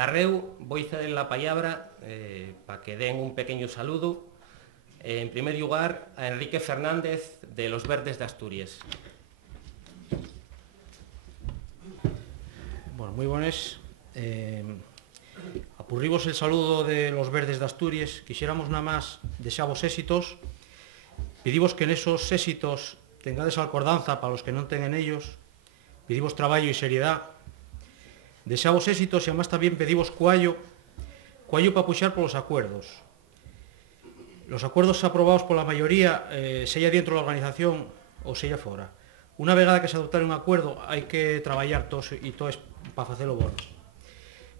Darreu voy a ceder la palabra para que den un pequeño saludo. En primer lugar, a Enrique Fernández, de Los Verdes de Asturias. Bueno, moi bones. Apurribos el saludo de Los Verdes de Asturias. Quixéramos nada más deseavos éxitos. Pedimos que en esos éxitos tengades alcordanza para los que non ten en ellos. Pedimos traballo e seriedad. Deseavos éxitos e además tamén pedimos cuallo para puxar polos acuerdos. Los acuerdos aprobados pola maioría, sella dentro da organización ou sella fora. Unha vegada que se adoptara un acuerdo, hai que traballar todos e todas para facelo bueno.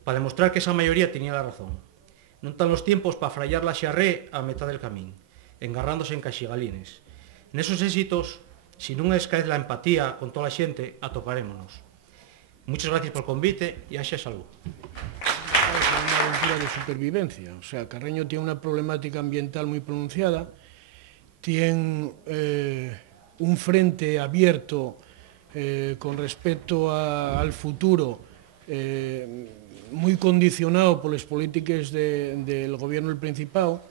Para demostrar que esa maioría tenía la razón. Non tan los tiempos para frayar la xarré a metade del camín, engarrándose en caxigalines. Nesos éxitos, si non escaez la empatía con toda a xente, atoparémonos. Muchas gracias por el convite y haxa salud. Es una aventura de supervivencia. O sea, Carreño tiene una problemática ambiental muy pronunciada, tiene un frente abierto con respecto al futuro, muy condicionado por las políticas del gobierno del Principado,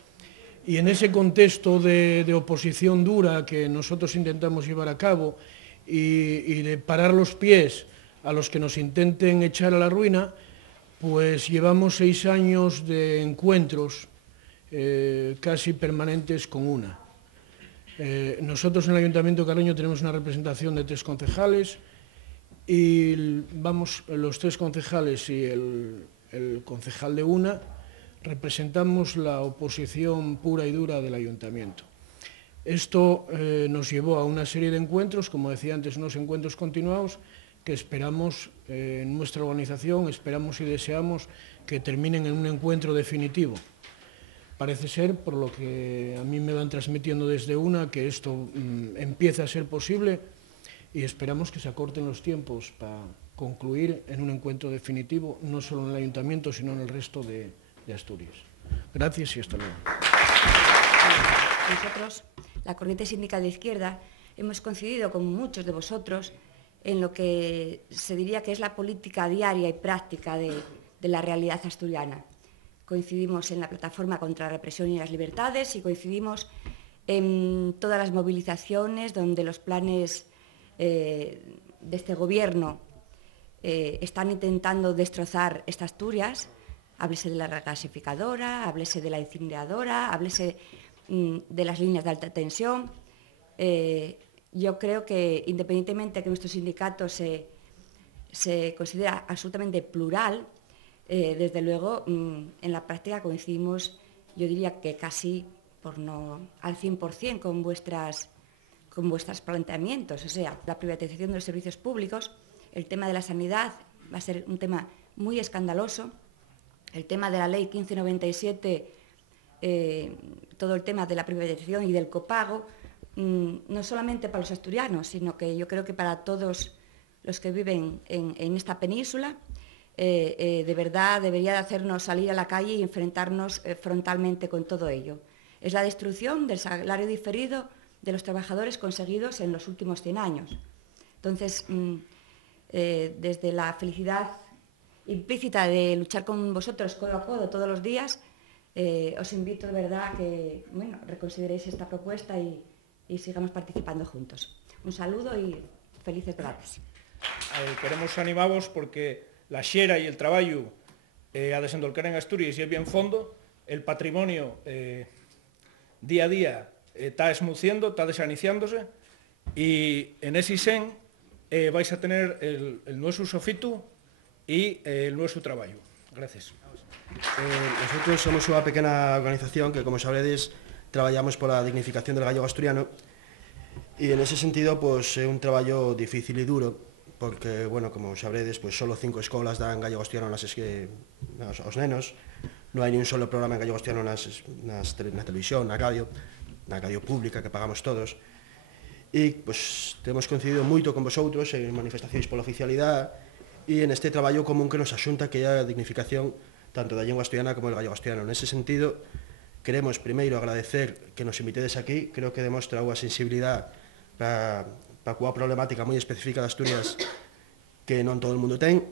y en ese contexto de oposición dura que nosotros intentamos llevar a cabo y de parar los pies a los que nos intenten echar a la ruina, pues llevamos 6 años de encuentros casi permanentes con UNA. Nosotros en el Ayuntamiento de Carreño tenemos una representación de 3 concejales y los 3 concejales y el concejal de UNA representamos la oposición pura y dura del Ayuntamiento. Esto nos llevó a una serie de encuentros, como decía antes, unos encuentros continuados, que esperamos en nuestra organización, esperamos y deseamos que terminen en un encuentro definitivo. Parece ser, por lo que a mí me van transmitiendo desde UNA, que esto empieza a ser posible y esperamos que se acorten los tiempos para concluir en un encuentro definitivo, no solo en el Ayuntamiento, sino en el resto de Asturias. Gracias y hasta luego. Nosotros, la Corriente Sindical de Izquierda, hemos coincidido con muchos de vosotros en lo que se diría que es la política diaria y práctica de la realidad asturiana. Coincidimos en la plataforma contra la represión y las libertades y coincidimos en todas las movilizaciones donde los planes de este gobierno están intentando destrozar esta Asturias. Háblese de la regasificadora, háblese de la incineradora, háblese de las líneas de alta tensión. Yo creo que, independientemente de que nuestro sindicato se considera absolutamente plural, desde luego, en la práctica coincidimos, yo diría que casi, por no al 100%, con vuestros planteamientos. O sea, la privatización de los servicios públicos, el tema de la sanidad va a ser un tema muy escandaloso, el tema de la ley 1597, todo el tema de la privatización y del copago, no solamente para los asturianos, sino que yo creo que para todos los que viven en esta península, de verdad debería de hacernos salir a la calle y enfrentarnos frontalmente con todo ello. Es la destrucción del salario diferido de los trabajadores conseguidos en los últimos 100 años. Entonces, desde la felicidad implícita de luchar con vosotros codo a codo todos los días, os invito de verdad a que reconsideréis esta propuesta y sigamos participando juntos. Un saludo y felices debates. Queremos animaros porque la xera e el traballo a desendolcar en Asturias e el bien fondo, el patrimonio día a día está esmuciendo, está desaniciándose y en ese sen vais a tener el nuestro sofito y el nuestro traballo. Gracias. Nosotros somos unha pequena organización que, como sabredes, traballamos pola dignificación del gallego asturiano e en ese sentido pues, é un traballo difícil e duro porque, bueno, como sabredes, pues, solo 5 escolas dan gallego asturiano aos nenos, non hai ni un solo programa en gallego asturiano na televisión, na radio pública que pagamos todos e pues, temos coincidido moito con vosotros en manifestacións pola oficialidade e en este traballo común que nos axunta que é a dignificación tanto da lengua asturiana como del gallego asturiano. Nese sentido, queremos primeiro agradecer que nos invitedes aquí, creo que demostra unha sensibilidade para unha problemática moi específica de Asturias que non todo o mundo ten,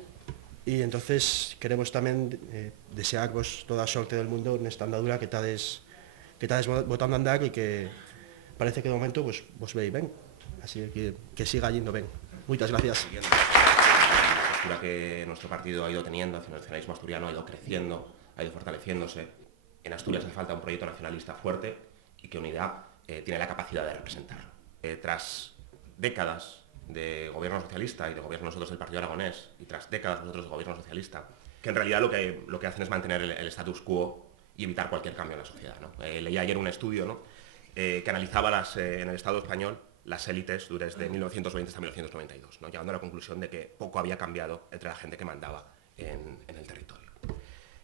e entonces queremos tamén desearvos toda a sorte del mundo nesta andadura que estades botando a andar e que parece que de momento vos veis ben, así que siga yendo ben. Moitas gracias. La postura que nuestro partido ha ido teniendo hacia el nacionalismo asturiano ha ido creciendo, ha ido fortaleciéndose. En Asturias hace falta un proyecto nacionalista fuerte y que Unidad tiene la capacidad de representar. Tras décadas de gobierno socialista y de gobierno nosotros del Partido Aragonés y tras décadas nosotros de gobierno socialista, que en realidad lo que hacen es mantener el status quo y evitar cualquier cambio en la sociedad, ¿no? Leí ayer un estudio, ¿no?, que analizaba en el Estado español las élites desde 1920 hasta 1992, ¿no?, llegando a la conclusión de que poco había cambiado entre la gente que mandaba en el territorio.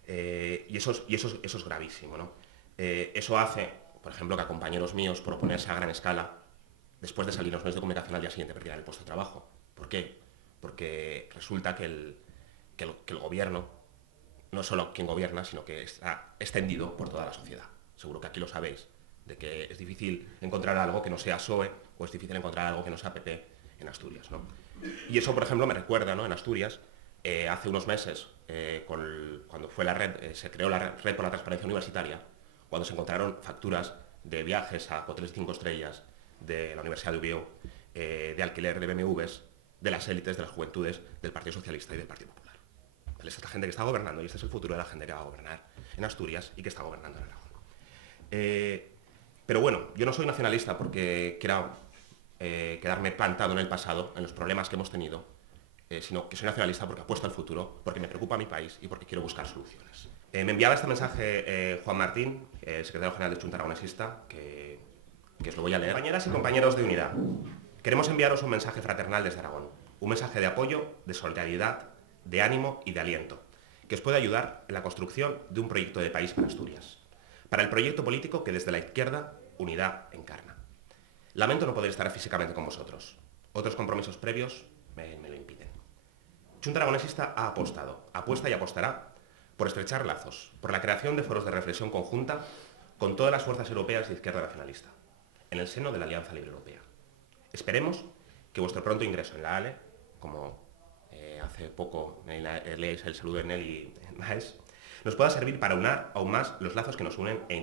Y eso es gravísimo, ¿no? Eso hace, por ejemplo, que a compañeros míos por oponerse a gran escala, después de salir los medios de comunicación al día siguiente, perdieran el puesto de trabajo. ¿Por qué? Porque resulta que el gobierno no es solo quien gobierna, sino que está extendido por toda la sociedad. Seguro que aquí lo sabéis, de que es difícil encontrar algo que no sea PSOE o es difícil encontrar algo que no sea PP en Asturias, ¿no? Y eso, por ejemplo, me recuerda, ¿no?, en Asturias, hace unos meses, cuando fue la red, se creó la Red por la Transparencia Universitaria, cuando se encontraron facturas de viajes a hoteles 5 estrellas, de la Universidad de Oviedo, de alquiler de BMWs, de las élites, de las juventudes del Partido Socialista y del Partido Popular. ¿Vale? Esta es la gente que está gobernando y este es el futuro de la gente que va a gobernar en Asturias y que está gobernando en Aragón. Pero bueno, yo no soy nacionalista porque quiera quedarme plantado en el pasado, en los problemas que hemos tenido, sino que soy nacionalista porque apuesto al futuro, porque me preocupa mi país y porque quiero buscar soluciones. Me enviaba este mensaje Juan Martín, el secretario general de Junta Aragonesista, que os lo voy a leer. Compañeras y compañeros de Unidad, queremos enviaros un mensaje fraternal desde Aragón, un mensaje de apoyo, de solidaridad, de ánimo y de aliento, que os puede ayudar en la construcción de un proyecto de país para Asturias, para el proyecto político que desde la izquierda Unidad encarna. Lamento no poder estar físicamente con vosotros. Otros compromisos previos me lo impiden. Junta Aragonesista ha apostado, apuesta y apostará por estrechar lazos, por la creación de foros de reflexión conjunta con todas las fuerzas europeas de izquierda nacionalista, en el seno de la Alianza Libre Europea. Esperemos que vuestro pronto ingreso en la ALE, como hace poco leéis el saludo de Nelly Naes, nos pueda servir para unar aún más los lazos que nos unen e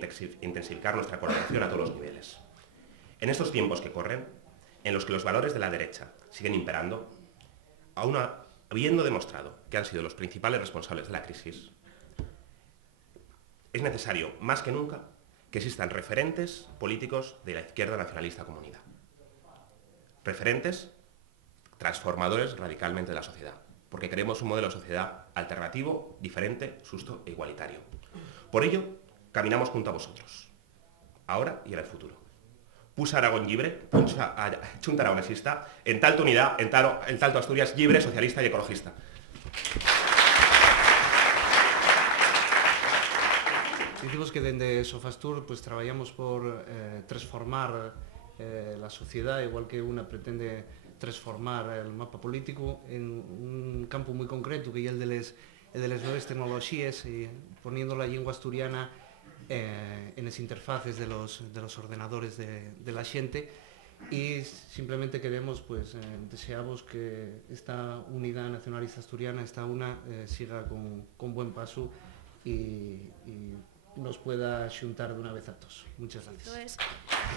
intensificar nuestra colaboración a todos los niveles. En estos tiempos que corren, en los que los valores de la derecha siguen imperando, aún habiendo demostrado que han sido los principales responsables de la crisis, es necesario, más que nunca, que existan referentes políticos de la izquierda nacionalista como Unidad. Referentes transformadores radicalmente de la sociedad, porque queremos un modelo de sociedad alternativo, diferente, justo e igualitario. Por ello, caminamos junto a vosotros, ahora y en el futuro. Pusa Aragón llibre, pusa a Junta Aragonesista, en talto Unidad, en talto Asturias, llibre, socialista y ecologista. Dicimos que dende Sofastur pues, traballamos por transformar la sociedad, igual que una pretende transformar el mapa político en un campo moi concreto, que é el de les nuevas tecnologías, y poniendo la lengua asturiana en las interfaces de los ordenadores de la xente, y simplemente queremos, pues, deseamos que esta unidad nacionalista asturiana, esta siga con buen paso y nos pueda xuntar de una vez a todos. Muchas gracias. Entonces,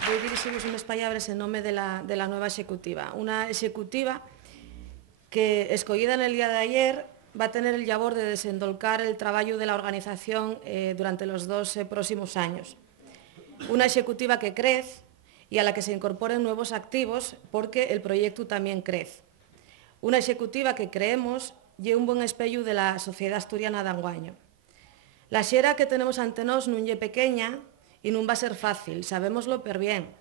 voy a dirigirnos unas palabras en nombre de la nueva ejecutiva. Una ejecutiva que, escogida en el día de ayer, va a tener el labor de desendolcar el trabajo de la organización durante los 2 próximos años. Una ejecutiva que crece y a la que se incorporen nuevos activos porque el proyecto también crece. Una ejecutiva que creemos lle un buen espello de la sociedad asturiana de anguaño. La xera que tenemos ante nós non lle pequeña e non va a ser fácil, sabémoslo per bien.